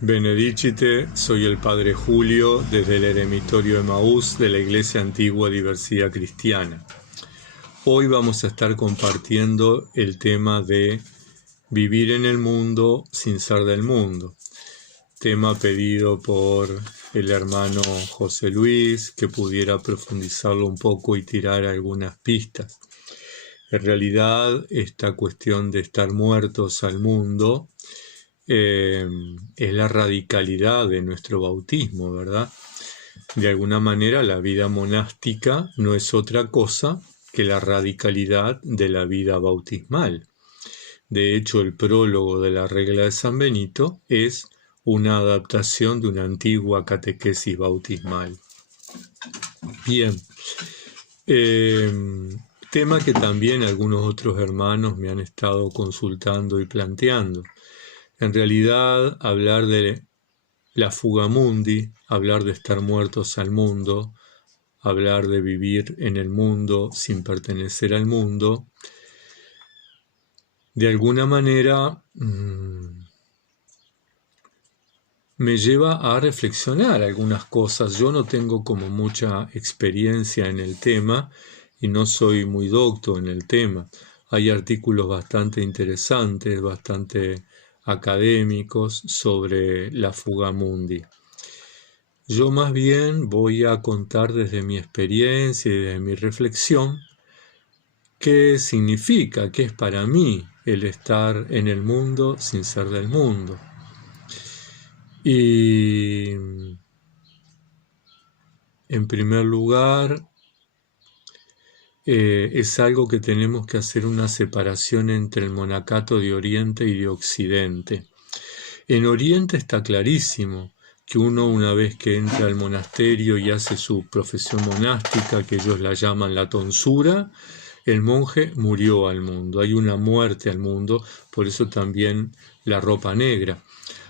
Benedicite, soy el Padre Julio desde el Eremitorio Emaús de la Iglesia Antigua Diversidad Cristiana. Hoy vamos a estar compartiendo el tema de vivir en el mundo sin ser del mundo. Tema pedido por el hermano José Luis, que pudiera profundizarlo un poco y tirar algunas pistas. En realidad, esta cuestión de estar muertos al mundo es la radicalidad de nuestro bautismo, ¿verdad? De alguna manera la vida monástica no es otra cosa que la radicalidad de la vida bautismal. De hecho, el prólogo de la regla de San Benito es una adaptación de una antigua catequesis bautismal. Bien, tema que también algunos otros hermanos me han estado consultando y planteando. En realidad, hablar de la fuga mundi, hablar de estar muertos al mundo, hablar de vivir en el mundo sin pertenecer al mundo, de alguna manera me lleva a reflexionar algunas cosas. Yo no tengo como mucha experiencia en el tema y no soy muy docto en el tema. Hay artículos bastante interesantes, bastante académicos sobre la fuga mundi. Yo más bien voy a contar desde mi experiencia y desde mi reflexión qué significa, qué es para mí el estar en el mundo sin ser del mundo. Y en primer lugar, es algo que tenemos que hacer una separación entre el monacato de Oriente y de Occidente. En Oriente está clarísimo que uno, una vez que entra al monasterio y hace su profesión monástica, que ellos la llaman la tonsura, el monje murió al mundo. Hay una muerte al mundo, por eso también la ropa negra.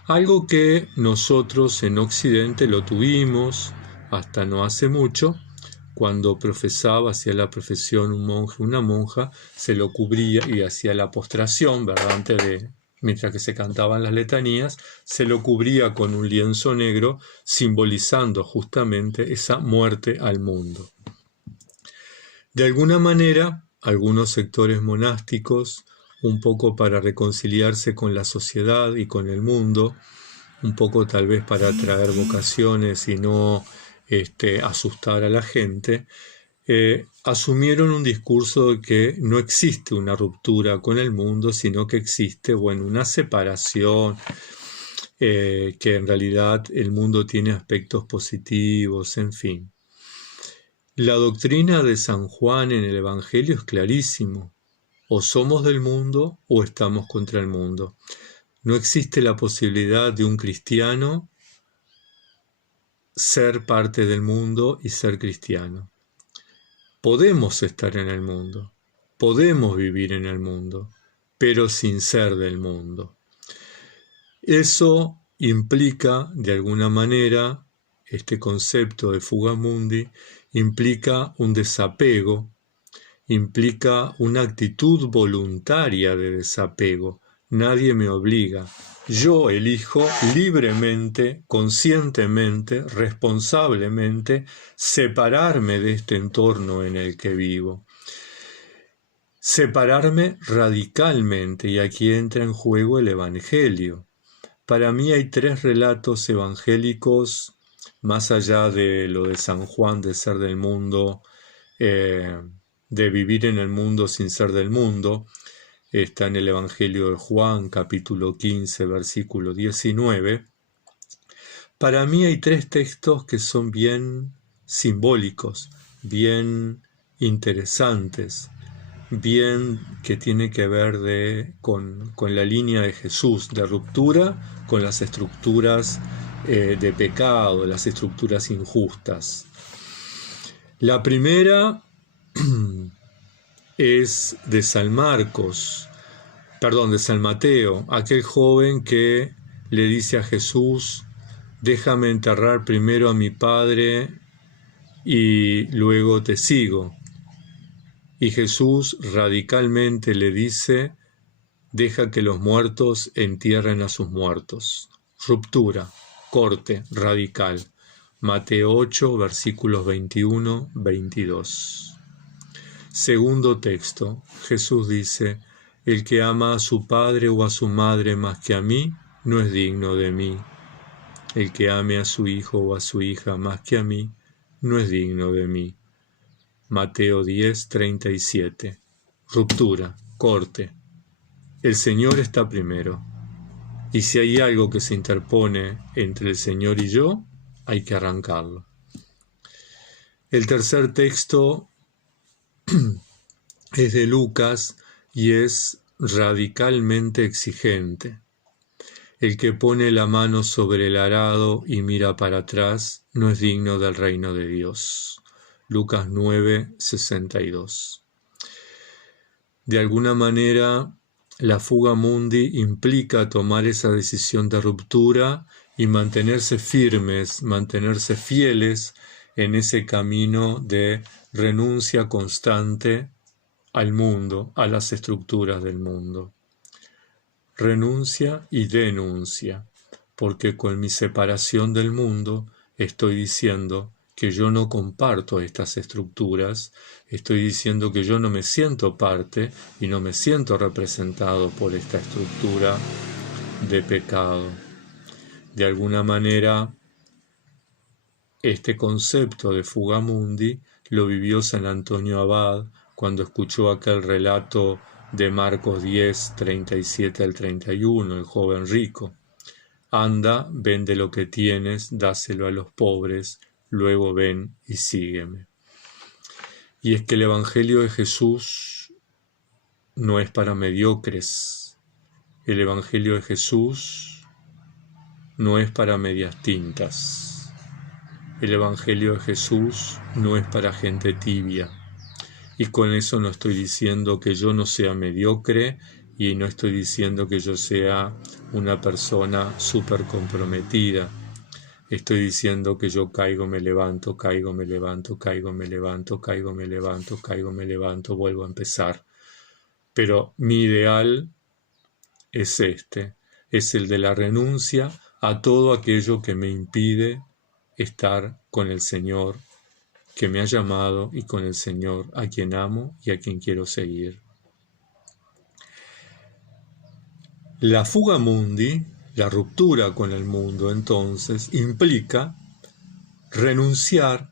Algo que nosotros en Occidente lo tuvimos hasta no hace mucho. Cuando profesaba, hacía la profesión un monje, una monja, se lo cubría y hacía la postración, ¿verdad? Mientras que se cantaban las letanías, se lo cubría con un lienzo negro, simbolizando justamente esa muerte al mundo. De alguna manera, algunos sectores monásticos, un poco para reconciliarse con la sociedad y con el mundo, un poco tal vez para atraer vocaciones y no asustar a la gente, asumieron un discurso de que no existe una ruptura con el mundo, sino que existe, una separación, que en realidad el mundo tiene aspectos positivos, en fin. La doctrina de San Juan en el Evangelio es clarísimo: o somos del mundo o estamos contra el mundo. No existe la posibilidad de un cristiano ser parte del mundo y ser cristiano. Podemos estar en el mundo, podemos vivir en el mundo, pero sin ser del mundo. Eso implica, de alguna manera, este concepto de fuga mundi implica un desapego, implica una actitud voluntaria de desapego. Nadie me obliga. Yo elijo libremente, conscientemente, responsablemente separarme de este entorno en el que vivo. Separarme radicalmente, y aquí entra en juego el Evangelio. Para mí hay 3 relatos evangélicos, más allá de lo de San Juan, de ser del mundo, de vivir en el mundo sin ser del mundo. Está en el Evangelio de Juan, capítulo 15, versículo 19. Para mí hay 3 textos que son bien simbólicos, bien interesantes, bien que tiene que ver con la línea de Jesús, de ruptura con las estructuras de pecado, las estructuras injustas. La primera es de San Mateo, aquel joven que le dice a Jesús: déjame enterrar primero a mi padre y luego te sigo. Y Jesús radicalmente le dice: deja que los muertos entierren a sus muertos. ruptura, corte, radical. Mateo 8, versículos 21, 22. Segundo texto, Jesús dice: el que ama a su padre o a su madre más que a mí, no es digno de mí. El que ame a su hijo o a su hija más que a mí, no es digno de mí. Mateo 10, 37. Ruptura, corte. El Señor está primero. Y si hay algo que se interpone entre el Señor y yo, hay que arrancarlo. El tercer texto es de Lucas y es radicalmente exigente. El que pone la mano sobre el arado y mira para atrás no es digno del reino de Dios. Lucas 9, 62. De alguna manera, la fuga mundi implica tomar esa decisión de ruptura y mantenerse firmes, mantenerse fieles en ese camino de renuncia constante al mundo, a las estructuras del mundo. Renuncia y denuncia, porque con mi separación del mundo estoy diciendo que yo no comparto estas estructuras, estoy diciendo que yo no me siento parte y no me siento representado por esta estructura de pecado. De alguna manera, este concepto de fuga mundi lo vivió San Antonio Abad cuando escuchó aquel relato de Marcos 10, 37 al 31, el joven rico. Anda, vende lo que tienes, dáselo a los pobres, luego ven y sígueme. Y es que el Evangelio de Jesús no es para mediocres. El Evangelio de Jesús no es para medias tintas. El Evangelio de Jesús no es para gente tibia. Y con eso no estoy diciendo que yo no sea mediocre y no estoy diciendo que yo sea una persona súper comprometida. Estoy diciendo que yo caigo, me levanto, caigo, me levanto, caigo, me levanto, caigo, me levanto, caigo, me levanto, vuelvo a empezar. Pero mi ideal es es el de la renuncia a todo aquello que me impide estar con el Señor que me ha llamado y con el Señor a quien amo y a quien quiero seguir. La fuga mundi, la ruptura con el mundo, entonces, implica renunciar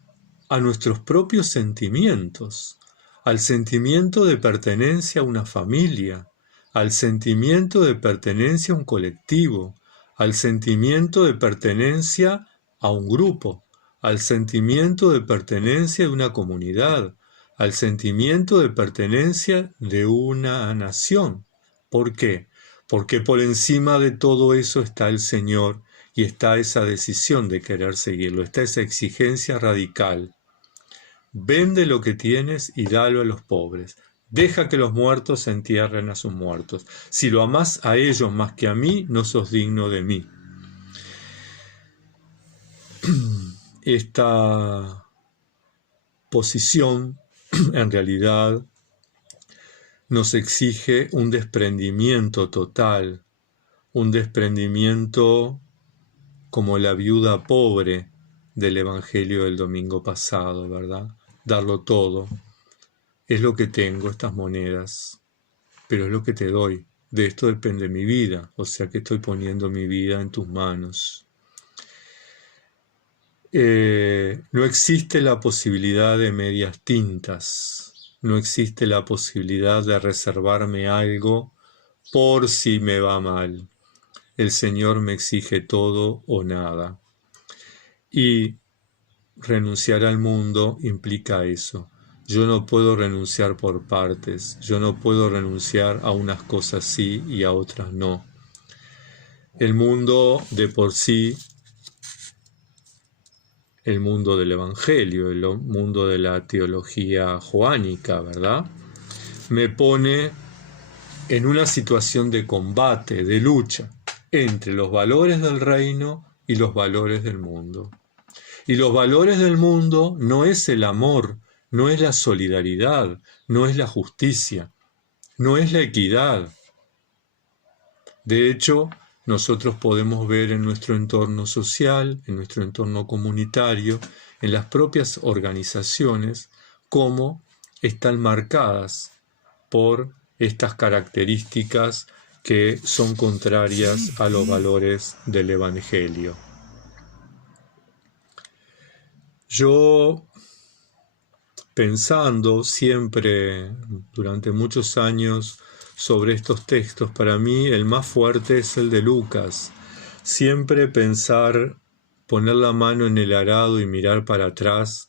a nuestros propios sentimientos, al sentimiento de pertenencia a una familia, al sentimiento de pertenencia a un colectivo, al sentimiento de pertenencia a un grupo, al sentimiento de pertenencia de una comunidad, al sentimiento de pertenencia de una nación. ¿Por qué? Porque por encima de todo eso está el Señor y está esa decisión de querer seguirlo, está esa exigencia radical. Vende lo que tienes y dalo a los pobres. Deja que los muertos entierren a sus muertos. Si lo amás a ellos más que a mí, no sos digno de mí. Esta posición, en realidad, nos exige un desprendimiento total, un desprendimiento como la viuda pobre del Evangelio del domingo pasado, ¿verdad? Darlo todo. Es lo que tengo, estas monedas, pero es lo que te doy. De esto depende mi vida, o sea que estoy poniendo mi vida en tus manos. No existe la posibilidad de medias tintas, no existe la posibilidad de reservarme algo por si me va mal. El Señor me exige todo o nada. Y renunciar al mundo implica eso. Yo no puedo renunciar por partes, yo no puedo renunciar a unas cosas sí y a otras no. El mundo de por sí, el mundo del Evangelio, el mundo de la teología joánica, ¿verdad? Me pone en una situación de combate, de lucha, entre los valores del reino y los valores del mundo. Y los valores del mundo no es el amor, no es la solidaridad, no es la justicia, no es la equidad. De hecho, nosotros podemos ver en nuestro entorno social, en nuestro entorno comunitario, en las propias organizaciones, cómo están marcadas por estas características que son contrarias a los valores del Evangelio. Yo, pensando siempre durante muchos años sobre estos textos, para mí el más fuerte es el de Lucas. Siempre pensar, poner la mano en el arado y mirar para atrás.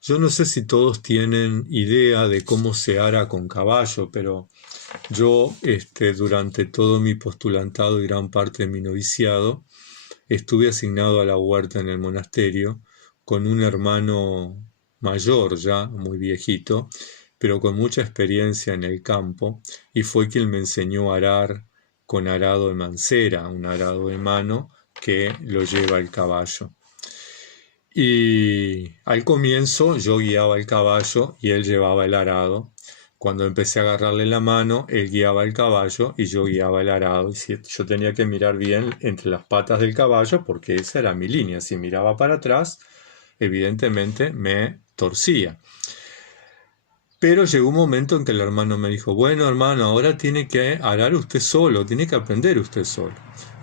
Yo no sé si todos tienen idea de cómo se ara con caballo, pero yo durante todo mi postulantado y gran parte de mi noviciado estuve asignado a la huerta en el monasterio con un hermano mayor ya, muy viejito, pero con mucha experiencia en el campo, y fue quien me enseñó a arar con arado de mancera, un arado de mano que lo lleva el caballo. Y al comienzo yo guiaba el caballo y él llevaba el arado. Cuando empecé a agarrarle la mano, él guiaba el caballo y yo guiaba el arado. Y yo tenía que mirar bien entre las patas del caballo porque esa era mi línea. Si miraba para atrás, evidentemente me torcía. Pero llegó un momento en que el hermano me dijo, bueno hermano, ahora tiene que arar usted solo, tiene que aprender usted solo.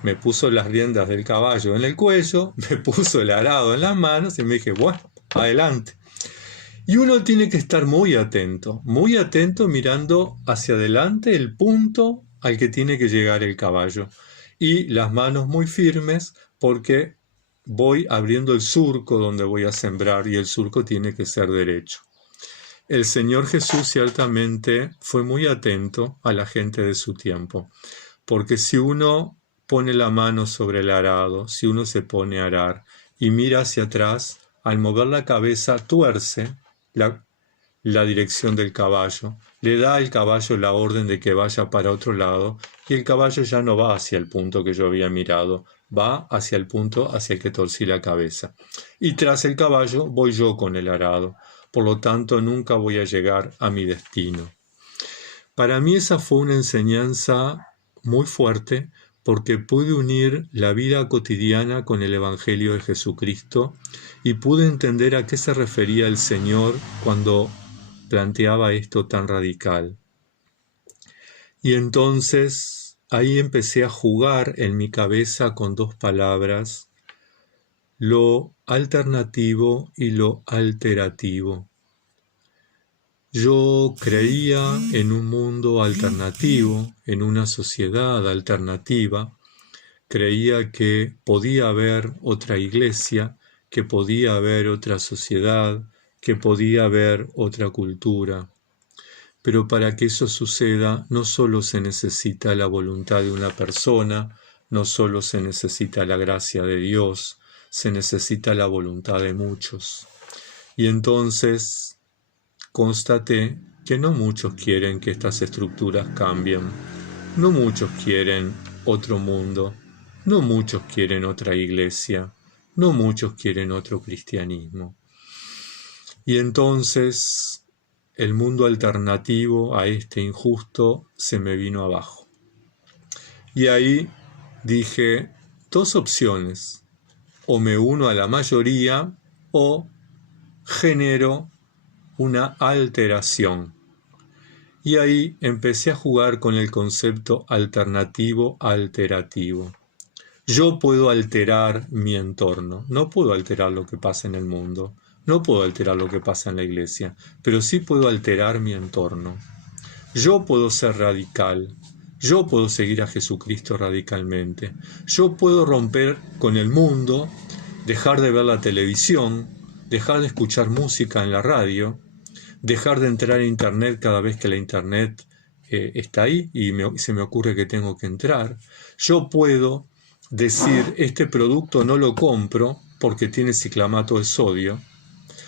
Me puso las riendas del caballo en el cuello, me puso el arado en las manos y me dije, bueno, adelante. Y uno tiene que estar muy atento mirando hacia adelante el punto al que tiene que llegar el caballo. Y las manos muy firmes porque voy abriendo el surco donde voy a sembrar y el surco tiene que ser derecho. El Señor Jesús ciertamente fue muy atento a la gente de su tiempo, porque si uno pone la mano sobre el arado, si uno se pone a arar y mira hacia atrás, al mover la cabeza tuerce la dirección del caballo, le da al caballo la orden de que vaya para otro lado y el caballo ya no va hacia el punto que yo había mirado, va hacia el punto hacia el que torcí la cabeza. Y tras el caballo voy yo con el arado. Por lo tanto, nunca voy a llegar a mi destino. Para mí esa fue una enseñanza muy fuerte porque pude unir la vida cotidiana con el Evangelio de Jesucristo y pude entender a qué se refería el Señor cuando planteaba esto tan radical. Y entonces ahí empecé a jugar en mi cabeza con dos palabras, lo alternativo y lo alterativo. Yo creía en un mundo alternativo, en una sociedad alternativa. Creía que podía haber otra iglesia, que podía haber otra sociedad, que podía haber otra cultura. Pero para que eso suceda, no solo se necesita la voluntad de una persona, no solo se necesita la gracia de Dios, se necesita la voluntad de muchos. Y entonces constaté que no muchos quieren que estas estructuras cambien, no muchos quieren otro mundo, no muchos quieren otra iglesia, no muchos quieren otro cristianismo. Y entonces el mundo alternativo a este injusto se me vino abajo. Y ahí dije, dos opciones, o me uno a la mayoría o genero una alteración. Y ahí empecé a jugar con el concepto alternativo-alterativo. Yo puedo alterar mi entorno, no puedo alterar lo que pasa en el mundo, no puedo alterar lo que pasa en la iglesia, pero sí puedo alterar mi entorno. Yo puedo ser radical, yo puedo seguir a Jesucristo radicalmente, yo puedo romper con el mundo, dejar de ver la televisión, dejar de escuchar música en la radio, dejar de entrar a internet cada vez que la internet está ahí y se me ocurre que tengo que entrar. Yo puedo decir, este producto no lo compro porque tiene ciclamato de sodio.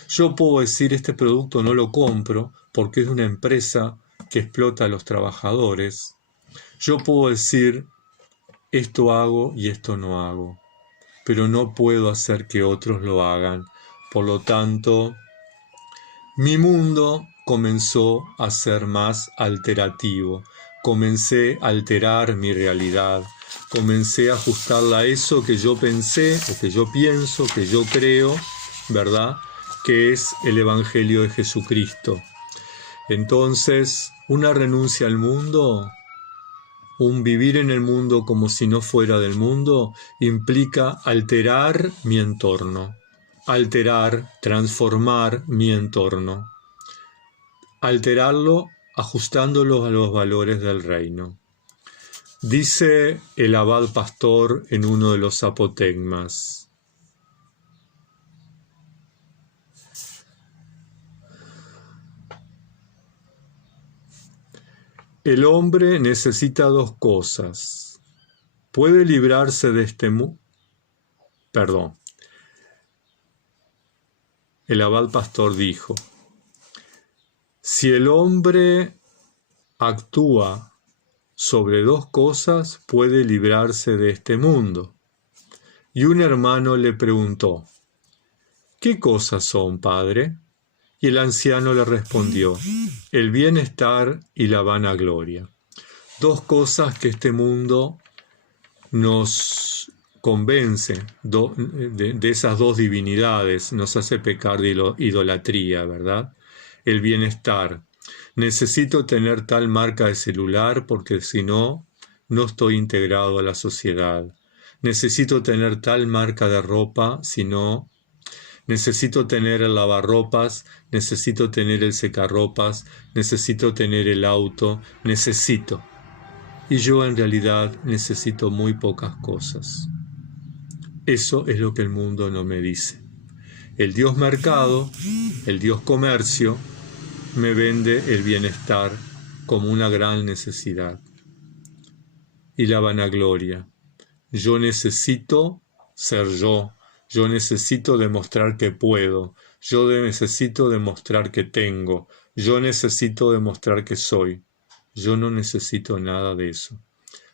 Yo puedo decir, este producto no lo compro porque es de una empresa que explota a los trabajadores. Yo puedo decir, esto hago y esto no hago, pero no puedo hacer que otros lo hagan. Por lo tanto, mi mundo comenzó a ser más alterativo. Comencé a alterar mi realidad. comencé a ajustarla a eso que yo pensé, o que yo pienso, que yo creo, ¿verdad?, que es el Evangelio de Jesucristo. Entonces, una renuncia al mundo, un vivir en el mundo como si no fuera del mundo, implica alterar mi entorno, alterar, transformar mi entorno, alterarlo ajustándolo a los valores del reino. Dice el abad pastor en uno de los apotegmas: el hombre necesita dos cosas. Puede librarse de este mundo. El abad pastor dijo: si el hombre actúa sobre dos cosas, puede librarse de este mundo. Y un hermano le preguntó: ¿qué cosas son, padre? Y el anciano le respondió: el bienestar y la vanagloria. Dos cosas que este mundo nos convence, de esas dos divinidades, nos hace pecar de idolatría, ¿verdad? El bienestar. Necesito tener tal marca de celular porque si no, no estoy integrado a la sociedad. Necesito tener tal marca de ropa, si no, necesito tener el lavarropas, necesito tener el secarropas, necesito tener el auto, necesito. Y yo en realidad necesito muy pocas cosas. Eso es lo que el mundo no me dice. El Dios mercado, el Dios comercio, me vende el bienestar como una gran necesidad. Y la vanagloria. Yo necesito ser yo necesito demostrar que puedo, yo necesito demostrar que tengo, yo necesito demostrar que soy. Yo no necesito nada de eso.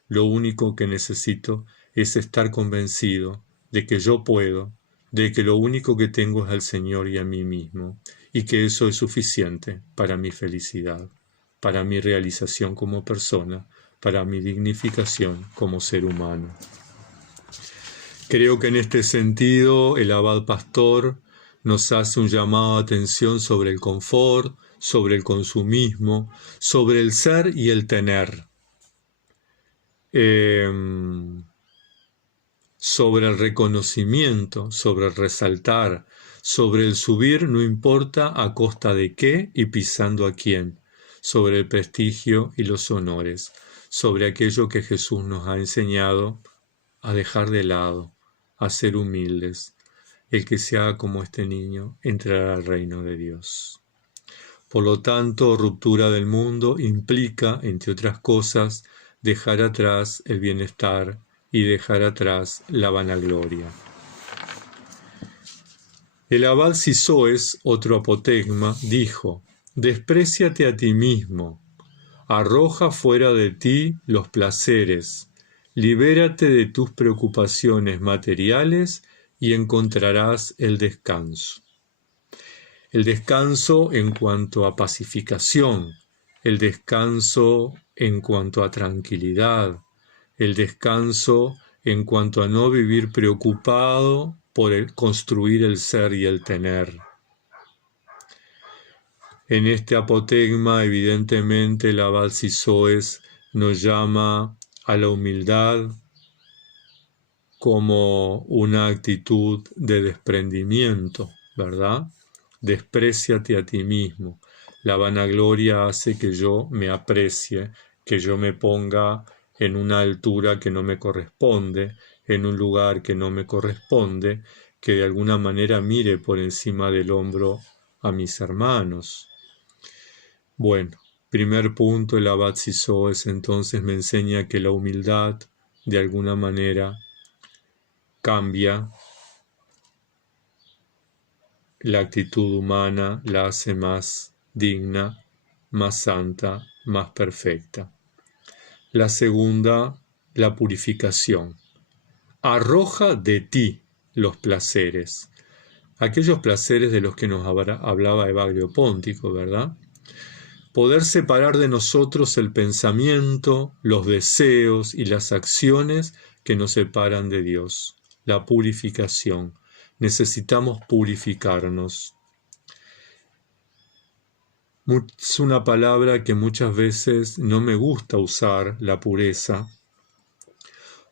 Lo único que necesito es estar convencido de que yo puedo, de que lo único que tengo es al Señor y a mí mismo, y que eso es suficiente para mi felicidad, para mi realización como persona, para mi dignificación como ser humano. Creo que en este sentido el abad pastor nos hace un llamado de atención sobre el confort, sobre el consumismo, sobre el ser y el tener, sobre el reconocimiento, sobre el resaltar, sobre el subir no importa a costa de qué y pisando a quién, sobre el prestigio y los honores, sobre aquello que Jesús nos ha enseñado a dejar de lado, a ser humildes. El que se haga como este niño entrará al reino de Dios. Por lo tanto, ruptura del mundo implica, entre otras cosas, dejar atrás el bienestar y dejar atrás la vanagloria. El abad Sisoes, otro apotegma, dijo: «Despréciate a ti mismo, arroja fuera de ti los placeres, libérate de tus preocupaciones materiales y encontrarás el descanso». El descanso en cuanto a pacificación, el descanso en cuanto a tranquilidad, el descanso en cuanto a no vivir preocupado por construir el ser y el tener. En este apotegma, evidentemente, el abad Sisoes nos llama a la humildad como una actitud de desprendimiento, ¿verdad? Despréciate a ti mismo. La vanagloria hace que yo me aprecie, que yo me ponga en una altura que no me corresponde, en un lugar que no me corresponde, que de alguna manera mire por encima del hombro a mis hermanos. Bueno, primer punto, el abad Sisoes entonces me enseña que la humildad, de alguna manera, cambia la actitud humana, la hace más digna, más santa, más perfecta. La segunda, la purificación. Arroja de ti los placeres. Aquellos placeres de los que nos hablaba Evagrio Póntico, ¿verdad? Poder separar de nosotros el pensamiento, los deseos y las acciones que nos separan de Dios. La purificación. Necesitamos purificarnos. Es una palabra que muchas veces no me gusta usar, la pureza,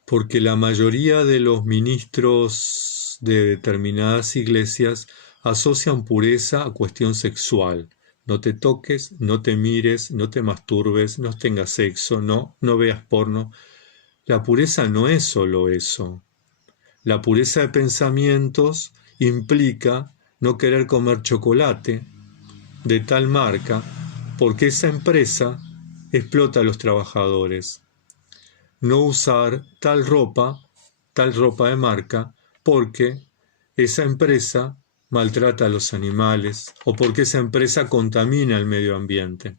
porque la mayoría de los ministros de determinadas iglesias asocian pureza a cuestión sexual. No te toques, no te mires, no te masturbes, no tengas sexo, no veas porno. La pureza no es solo eso. La pureza de pensamientos implica no querer comer chocolate de tal marca porque esa empresa explota a los trabajadores. No usar tal ropa de marca, porque esa empresa maltrata a los animales o porque esa empresa contamina el medio ambiente.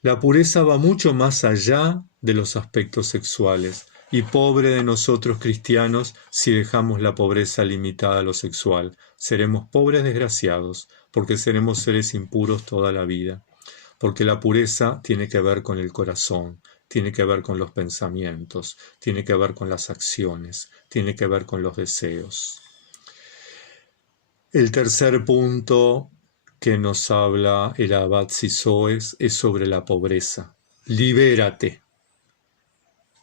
La pureza va mucho más allá de los aspectos sexuales, y pobre de nosotros cristianos si dejamos la pobreza limitada a lo sexual. Seremos pobres desgraciados, porque seremos seres impuros toda la vida, porque la pureza tiene que ver con el corazón, tiene que ver con los pensamientos, tiene que ver con las acciones, tiene que ver con los deseos. El tercer punto que nos habla el Abad Sisoes es sobre la pobreza. Libérate,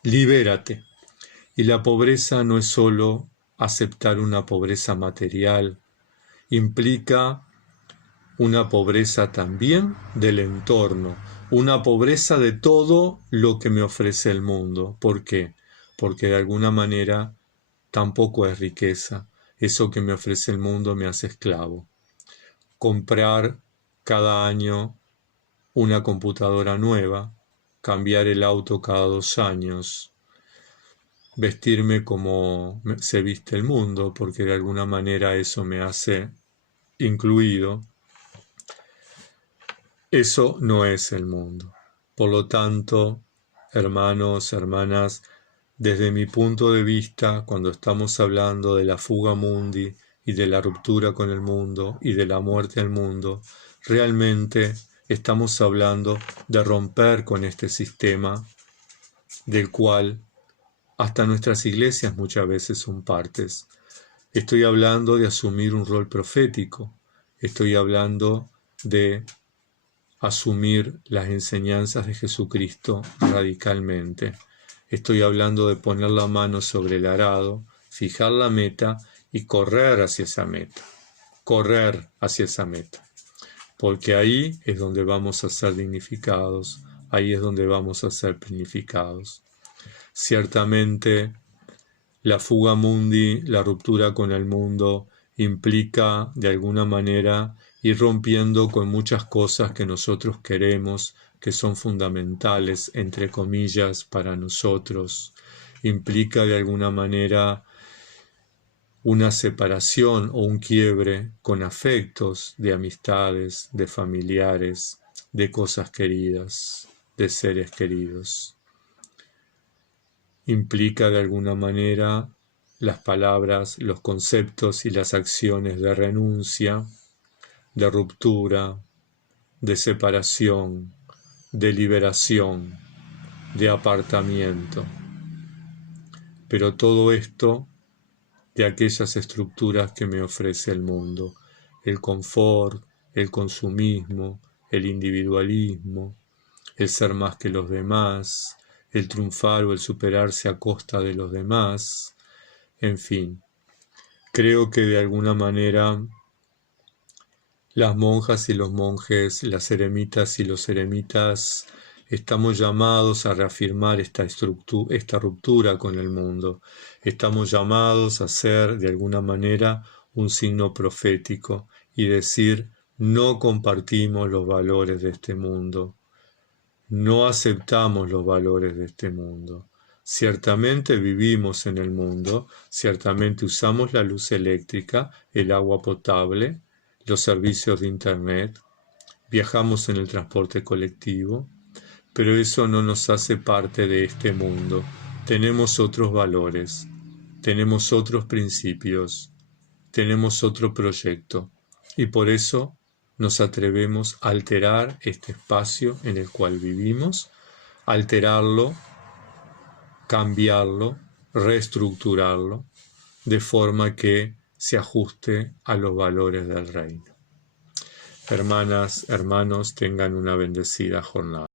libérate. Y la pobreza no es solo aceptar una pobreza material, implica una pobreza también del entorno, una pobreza de todo lo que me ofrece el mundo. ¿Por qué? Porque de alguna manera tampoco es riqueza. Eso que me ofrece el mundo me hace esclavo. Comprar cada año una computadora nueva, cambiar el auto cada 2 años, vestirme como se viste el mundo, porque de alguna manera eso me hace incluido. Eso no es el mundo. Por lo tanto, hermanos, hermanas, desde mi punto de vista, cuando estamos hablando de la fuga mundi y de la ruptura con el mundo y de la muerte al mundo, realmente estamos hablando de romper con este sistema del cual hasta nuestras iglesias muchas veces son partes. Estoy hablando de asumir un rol profético. Estoy hablando de asumir las enseñanzas de Jesucristo radicalmente. Estoy hablando de poner la mano sobre el arado, fijar la meta y correr hacia esa meta. Correr hacia esa meta. Porque ahí es donde vamos a ser dignificados, ahí es donde vamos a ser planificados. Ciertamente, la fuga mundi, la ruptura con el mundo, implica de alguna manera ir rompiendo con muchas cosas que nosotros queremos, que son fundamentales, entre comillas, para nosotros. Implica de alguna manera una separación o un quiebre con afectos de amistades, de familiares, de cosas queridas, de seres queridos. Implica de alguna manera las palabras, los conceptos y las acciones de renuncia, de ruptura, de separación, de liberación, de apartamiento. Pero todo esto de aquellas estructuras que me ofrece el mundo, el confort, el consumismo, el individualismo, el ser más que los demás, el triunfar o el superarse a costa de los demás, en fin. Creo que de alguna manera las monjas y los monjes, las eremitas y los eremitas, estamos llamados a reafirmar esta ruptura con el mundo. Estamos llamados a ser, de alguna manera, un signo profético y decir, no compartimos los valores de este mundo. No aceptamos los valores de este mundo. Ciertamente vivimos en el mundo, ciertamente usamos la luz eléctrica, el agua potable, los servicios de Internet, viajamos en el transporte colectivo, pero eso no nos hace parte de este mundo. Tenemos otros valores, tenemos otros principios, tenemos otro proyecto, y por eso nos atrevemos a alterar este espacio en el cual vivimos, alterarlo, cambiarlo, reestructurarlo, de forma que se ajuste a los valores del reino. Hermanas, hermanos, tengan una bendecida jornada.